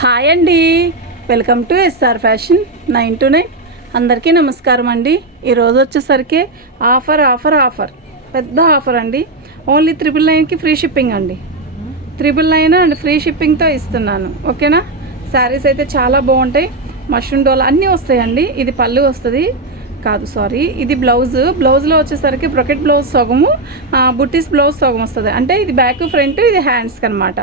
Hi అండి. Welcome to SR fashion nine to nine. అందరికీ నమస్కారం అండి. ఈరోజు వచ్చేసరికి ఆఫర్ ఆఫర్ ఆఫర్. పెద్ద ఆఫర్ అండి. ఓన్లీ త్రిబుల్ నైన్కి ఫ్రీ షిప్పింగ్ అండి. త్రిబుల్ నైన్ అండ్ ఫ్రీ షిప్పింగ్తో ఇస్తున్నాను. ఓకేనా? శారీస్ అయితే చాలా బాగుంటాయి. మష్రూమ్ డోల్ అన్నీ వస్తాయండి. ఇది పళ్ళు వస్తుంది. కాదు సారీ. ఇది బ్లౌజ్. బ్లౌజ్లో వచ్చేసరికి బ్రొకెట్ బ్లౌజ్ సగము బుట్టిస్ బుట్టీస్ బ్లౌజ్ సగం వస్తుంది. అంటే ఇది బ్యాక్ ఫ్రంట్ ఇది హ్యాండ్స్కి అనమాట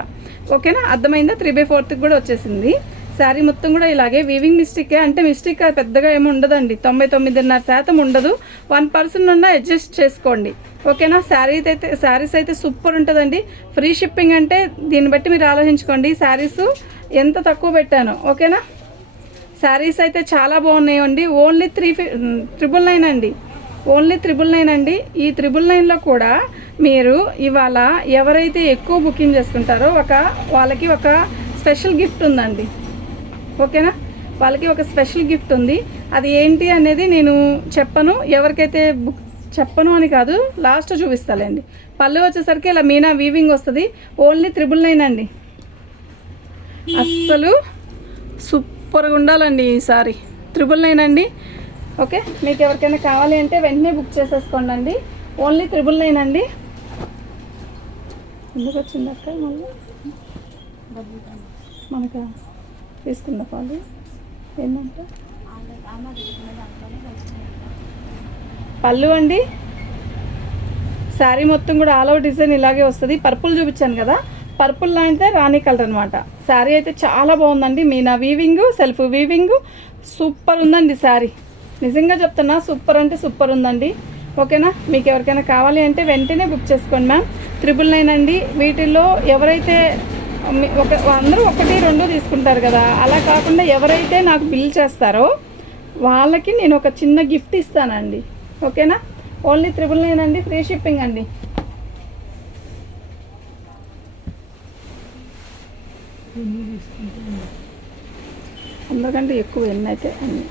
ఓకేనా? అర్థమైందా? త్రీ బై ఫోర్త్కి కూడా వచ్చేసింది. శారీ మొత్తం కూడా ఇలాగే. వీవింగ్ మిస్టేకే అంటే మిస్టేక్ పెద్దగా ఏమి ఉండదండి. తొంభై తొమ్మిదిన్నర శాతం ఉండదు. వన్ పర్సెంట్ ఉన్న అడ్జస్ట్ చేసుకోండి. ఓకేనా? శారీ అయితే శారీస్ అయితే సూపర్ ఉంటుందండి. ఫ్రీ షిప్పింగ్ అంటే దీన్ని బట్టి మీరు ఆలోచించుకోండి. శారీస్ ఎంత తక్కువ పెట్టాను. ఓకేనా? శారీస్ అయితే చాలా బాగున్నాయండి. ఓన్లీ త్రీ ఫి ట్రిపుల్ నైన్ అండి. ఓన్లీ త్రిబుల్ నైన్ అండి. ఈ త్రిబుల్ నైన్లో కూడా మీరు ఇవాళ ఎవరైతే ఎక్కువ బుకింగ్ చేసుకుంటారో ఒక వాళ్ళకి ఒక స్పెషల్ గిఫ్ట్ ఉందండి. ఓకేనా? వాళ్ళకి ఒక స్పెషల్ గిఫ్ట్ ఉంది. అది ఏంటి అనేది నేను చెప్పను. ఎవరికైతే బుక్ చెప్పను అని కాదు లాస్ట్ చూపిస్తాలేండి. పళ్ళు వచ్చేసరికి ఇలా మీనా వీవింగ్ వస్తుంది. ఓన్లీ త్రిబుల్ నైన్ అండి. అస్సలు సూపర్గా ఉండాలండి ఈసారి త్రిబుల్ నైన్ అండి. ఓకే? మీకు ఎవరికైనా కావాలి అంటే వెంటనే బుక్ చేసేసుకోండి అండి ఓన్లీ త్రిబుల్ నైన్ అండి. ఎందుకు వచ్చింది అక్క మళ్ళీ? మనకు తీసుకుందా పాలు? ఏంటంటే పళ్ళు అండి. శారీ మొత్తం కూడా ఆల్ ఓవర్ డిజైన్ ఇలాగే వస్తుంది. పర్పుల్ చూపించాను కదా. పర్పుల్ లాంటిదే రాణి కలర్ అనమాట శారీ అయితే చాలా బాగుందండి. మీనా వీవింగ్ సెల్ఫ్ వీవింగ్. సూపర్ ఉందండి శారీ. నిజంగా చెప్తున్నా సూపర్ అంటే సూపర్ ఉందండి. ఓకేనా? మీకు ఎవరికైనా కావాలి అంటే వెంటనే బుక్ చేసుకోండి మ్యామ్. త్రిబుల్ నైన్ అండి. వీటిల్లో ఎవరైతే మీ- ఒక అందరూ ఒకటి రెండు తీసుకుంటారు కదా. అలా కాకుండా ఎవరైతే నాకు బిల్ చేస్తారో వాళ్ళకి నేను ఒక చిన్న గిఫ్ట్ ఇస్తానండి. ఓకేనా? ఓన్లీ త్రిబుల్ నైన్ అండి ఫ్రీ షిప్పింగ్ అండి. అందరికంటే ఎక్కువ ఎన్ని అయితే అన్ని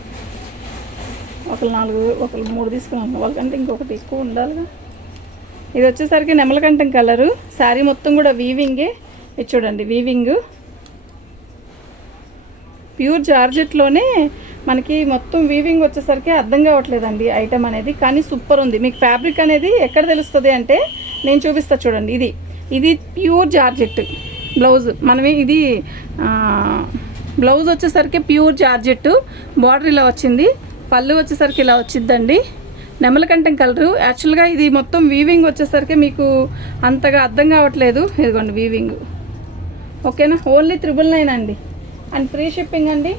ఒకరు నాలుగు ఒకరు మూడు తీసుకున్నాం. వాళ్ళకంటే ఇంకొకటి ఎక్కువ ఉండాలిగా. ఇది వచ్చేసరికి నెమలకంఠం కలరు. శారీ మొత్తం కూడా వీవింగే ఇది చూడండి వీవింగ్ ప్యూర్ జార్జెట్లోనే మనకి మొత్తం వీవింగ్ వచ్చేసరికి అర్థం కావట్లేదండి ఐటమ్ అనేది. కానీ సూపర్ ఉంది. మీకు ఫ్యాబ్రిక్ అనేది ఎక్కడ తెలుస్తుంది అంటే నేను చూపిస్తా చూడండి ఇది. ఇది ప్యూర్ జార్జెట్ బ్లౌజ్ మనమే ఇది బ్లౌజ్ వచ్చేసరికి ప్యూర్ జార్జెట్ బార్డర్ ఇలా వచ్చింది. పళ్ళు వచ్చేసరికి ఇలా వచ్చిందండి నెమలకంఠం కలరు. యాక్చువల్గా ఇది మొత్తం వీవింగ్ వచ్చేసరికి మీకు అంతగా అర్థం కావట్లేదు. ఇదిగోండి వీవింగ్ ఓకేనా? ఓన్లీ త్రిబుల్ నైన్ అండి. అండ్ ఫ్రీ షిప్పింగ్ అండి.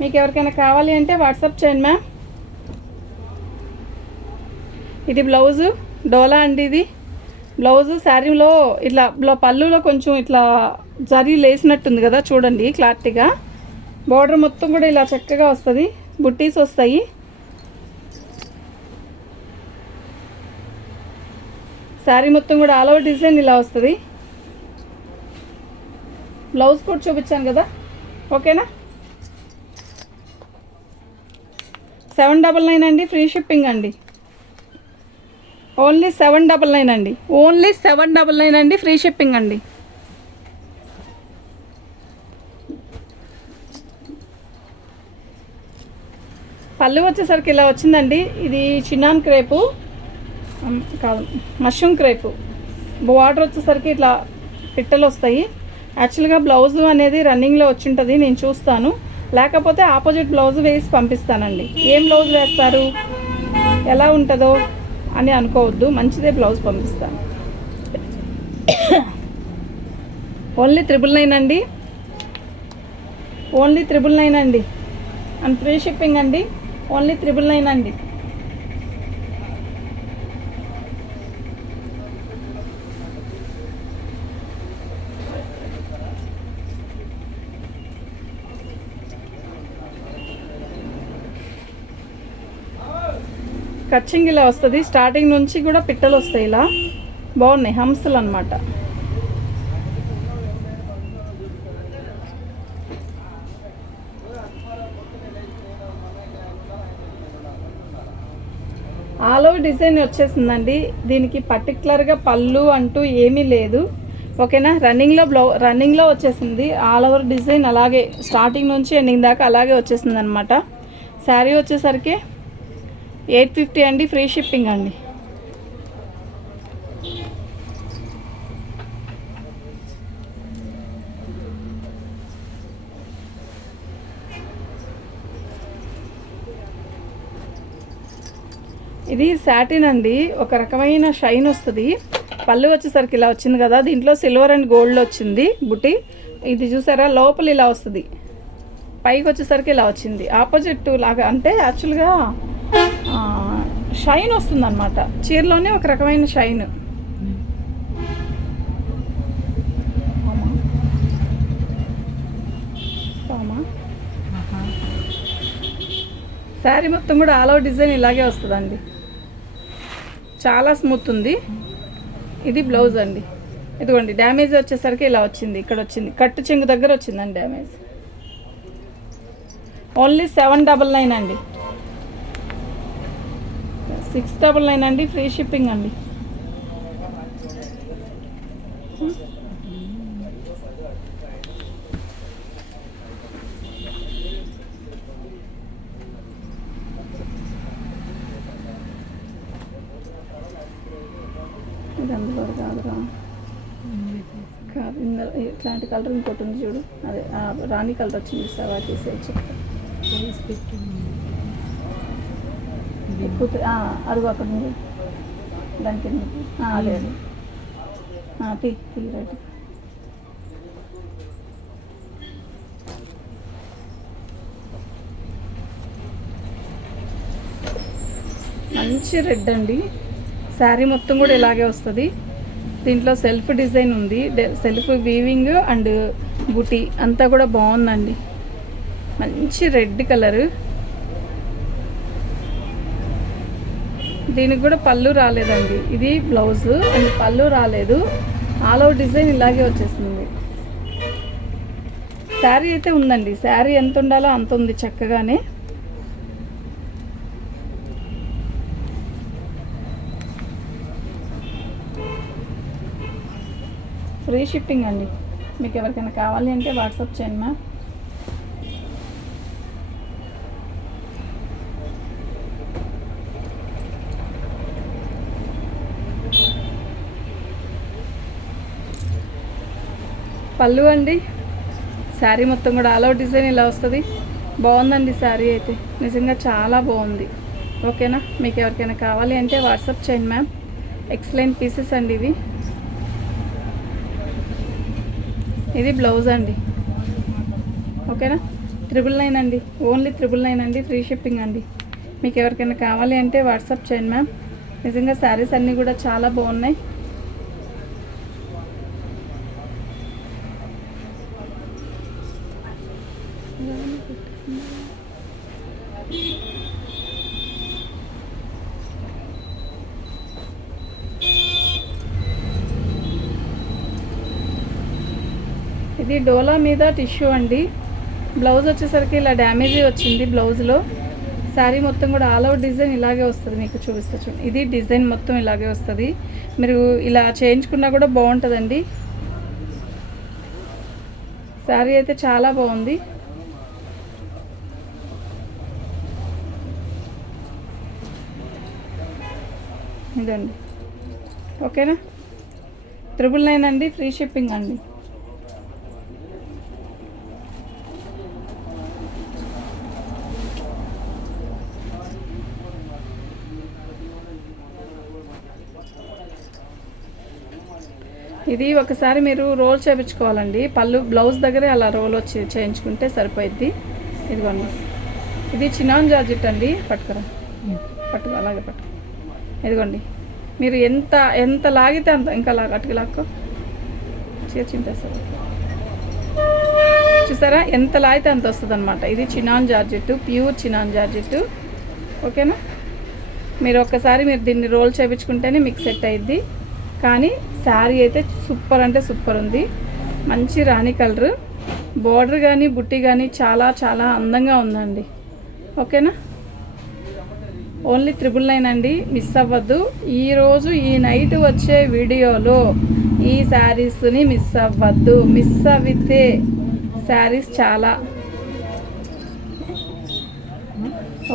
మీకు ఎవరికైనా కావాలి అంటే వాట్సాప్ చేయండి మ్యామ్ ఇది బ్లౌజు డోలా అండి ఇది. బ్లౌజు శారీలో ఇట్లా బ్ల- పళ్ళులో కొంచెం ఇట్లా జరీ లేసినట్టుంది కదా చూడండి క్లారిటీగా. బార్డర్ మొత్తం కూడా ఇలా చక్కగా వస్తుంది. బుట్టీస్ వస్తాయి. శారీ మొత్తం కూడా ఆల్ ఓవర్ డిజైన్ ఇలా వస్తుంది. బ్లౌజ్ కూడా చూపించాను కదా. ఓకేనా? సెవెన్ డబల్ నైన్ అండి ఫ్రీ షిప్పింగ్ అండి. ఓన్లీ సెవెన్ డబల్ నైన్ అండి. ఓన్లీ సెవెన్ డబల్ నైన్ అండి ఫ్రీ షిప్పింగ్ అండి. పళ్ళు వచ్చేసరికి ఇలా వచ్చిందండి. ఇది చిన్నాన్ క్రేపు. కాదు. Mushroom crepe. బార్డర్ వచ్చేసరికి ఇట్లా పిట్టలు వస్తాయి. యాక్చువల్గా బ్లౌజ్ అనేది రన్నింగ్లో వచ్చి ఉంటుంది నేను చూస్తాను. లేకపోతే ఆపోజిట్ బ్లౌజ్ వేసి పంపిస్తానండి. ఏం బ్లౌజ్ వేస్తారు? ఎలా ఉంటుందో అని అనుకోవద్దు. మంచిదే బ్లౌజ్ పంపిస్తాను. ఓన్లీ త్రిబుల్ నైన్ అండి. ఓన్లీ త్రిబుల్ నైన్ అండి. అండ్ ఫ్రీ షిప్పింగ్ అండి. ఓన్లీ త్రిబుల్ నైన్ అండి. కచ్చింగ్ ఇలా వస్తుంది. స్టార్టింగ్ నుంచి కూడా పిట్టలు వస్తాయి ఇలా. బాగున్నాయి. హంసలు అనమాట ఆల్ ఓవర్ డిజైన్ వచ్చేసిందండి. దీనికి పర్టికులర్గా పళ్ళు అంటూ ఏమీ లేదు. ఓకేనా? రన్నింగ్లో బ్లౌ రన్నింగ్లో వచ్చేసింది. ఆల్ ఓవర్ డిజైన్ అలాగే స్టార్టింగ్ నుంచి ఎండింగ్ దాకా అలాగే వచ్చేసింది అనమాట శారీ వచ్చేసరికి ఎయిట్ ఫిఫ్టీ అండి ఫ్రీ షిప్పింగ్ అండి. ఇది సాటిన్ అండి ఒక రకమైన షైన్ వస్తుంది. పళ్ళు వచ్చేసరికి ఇలా వచ్చింది కదా దీంట్లో సిల్వర్ అండ్ గోల్డ్ వచ్చింది బుట్టి. ఇది చూసారా లోపల ఇలా వస్తుంది. పైకి వచ్చేసరికి ఇలా వచ్చింది. ఆపోజిట్ లాగా అంటే యాక్చువల్గా షైన్ వస్తుంది అనమాట చీరలోనే ఒక రకమైన షైన్. శారీ మొత్తం కూడా ఆల్ అవుట్ డిజైన్ ఇలాగే వస్తుందండి. చాలా స్మూత్ ఉంది. ఇది బ్లౌజ్ అండి. ఇదిగోండి డ్యామేజ్ వచ్చేసరికి ఇలా వచ్చింది. ఇక్కడ వచ్చింది. కట్టు చెంగు దగ్గర వచ్చిందండి damage. Only seven double nine అండి. సిక్స్ డబల్ నైన్ అండి ఫ్రీ షిప్పింగ్ అండి. ఇది అందుబాటు కాదురా. కాదు ఇందులో ఇట్లాంటి కలర్ ఇంకోటి ఉంది చూడు. అదే రాణి కలర్ వచ్చింది సార్ తీసేసి కూతురు అడుగు అక్కడ ఉంది. దానికి ఎందుకు? ఆ, తీ తీ రైట్. మంచి రెడ్ అండి. శారీ మొత్తం కూడా ఇలాగే వస్తుంది. దీంట్లో సెల్ఫ్ డిజైన్ ఉంది. సెల్ఫ్ వీవింగ్ అండ్ బుటీ అంతా కూడా బాగుందండి. మంచి రెడ్ కలర్. దీనికి కూడా పళ్ళు రాలేదండి. ఇది బ్లౌజ్ అండ్ పళ్ళు రాలేదు. ఆల్ ఓవర్ డిజైన్ ఇలాగే వచ్చేసింది. శారీ అయితే ఉందండి. శారీ ఎంత ఉండాలో అంత ఉంది చక్కగానే. ఫ్రీ షిప్పింగ్ అండి. మీకు ఎవరికైనా కావాలి అంటే వాట్సాప్ చేయండి మ్యామ్ పళ్ళు అండి. శారీ మొత్తం కూడా ఆల్ అవుట్ డిజైన్ ఇలా వస్తుంది. బాగుందండి శారీ అయితే. నిజంగా చాలా బాగుంది. ఓకేనా? మీకు ఎవరికైనా కావాలి అంటే వాట్సాప్ చేయండి మ్యామ్ ఎక్సలెంట్ పీసెస్ అండి ఇవి. ఇది బ్లౌజ్ అండి. ఓకేనా? త్రిబుల్ నైన్ అండి. ఓన్లీ త్రిబుల్ నైన్ అండి. ఫ్రీ షిప్పింగ్ అండి. మీకు ఎవరికైనా కావాలి అంటే వాట్సాప్ చేయండి మ్యామ్ నిజంగా శారీస్ అన్నీ కూడా చాలా బాగున్నాయి. ఇది డోలా మీద టిష్యూ అండి. బ్లౌజ్ వచ్చేసరికి ఇలా డ్యామేజ్ వచ్చింది బ్లౌజ్లో. శారీ మొత్తం కూడా ఆల్ అవుట్ డిజైన్ ఇలాగే వస్తుంది మీకు చూపిస్తా చూడండి ఇది డిజైన్ మొత్తం ఇలాగే వస్తుంది. మీరు ఇలా చేయించుకున్నా కూడా బాగుంటుందండి. శారీ అయితే చాలా బాగుంది. ఇదండి. ఓకేనా? త్రిబుల్ నైన్ అండి ఫ్రీ షిప్పింగ్ అండి. ఇది ఒకసారి మీరు రోల్ చేయించుకోవాలండి పళ్ళు బ్లౌజ్ దగ్గరే అలా రోల్ వచ్చి చేయించుకుంటే సరిపోయిద్ది. ఇదిగోండి. ఇది చినాన్ జార్జెట్ అండి. పట్టుకురా. పట్టుకు అలాగే పట్టు ఇదిగోండి. మీరు ఎంత ఎంత లాగితే అంత ఇంకా లాగ అటుకు లాక్కో. చీర చింపేస్తారు. చూసారా? ఎంత లాగితే అంత వస్తుంది అనమాట ఇది chinon georgette pure chinon georgette ఓకేనా? మీరు ఒక్కసారి మీరు దీన్ని రోల్ చేయించుకుంటేనే మీకు సెట్ అయ్యిద్ది కానీ శారీ అయితే సూపర్ అంటే సూపర్ ఉంది. మంచి రాణి కలర్. బార్డర్ కానీ బుట్టి కానీ చాలా చాలా అందంగా ఉందండి. ఓకేనా? ఓన్లీ త్రిబుల్ నైన్ అండి. మిస్ అవ్వద్దు. ఈరోజు ఈ నైట్ వచ్చే వీడియోలో ఈ శారీస్ని మిస్ అవ్వద్దు. మిస్ అవితే శారీస్ చాలా.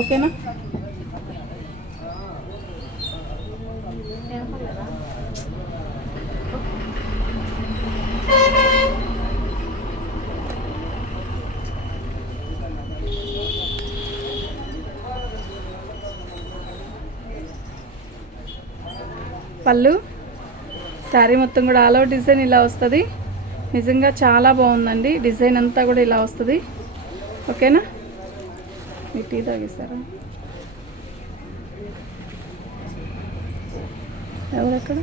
ఓకేనా? పళ్ళు. శారీ మొత్తం కూడా ఆల్ అవుట్ డిజైన్ ఇలా వస్తుంది. నిజంగా చాలా బాగుందండి. డిజైన్ అంతా కూడా ఇలా వస్తుంది. ఓకేనా? మీ టీ తాగిస్తారా ఎవరక్కడ?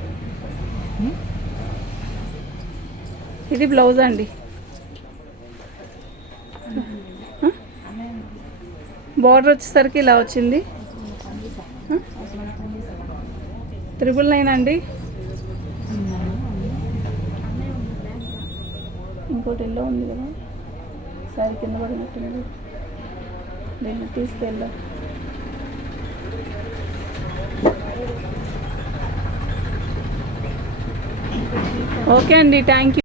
ఇది బ్లౌజ్ అండి. బార్డర్ వచ్చేసరికి ఇలా వచ్చింది. త్రిబుల్ నైన్ అండి ఇంకోటి ఎల్లో ఉంది కదా. సారీ కింద పడినట్టున్నది. దీన్ని తీసుకెళ్ళా. ఓకే అండి థ్యాంక్ యూ.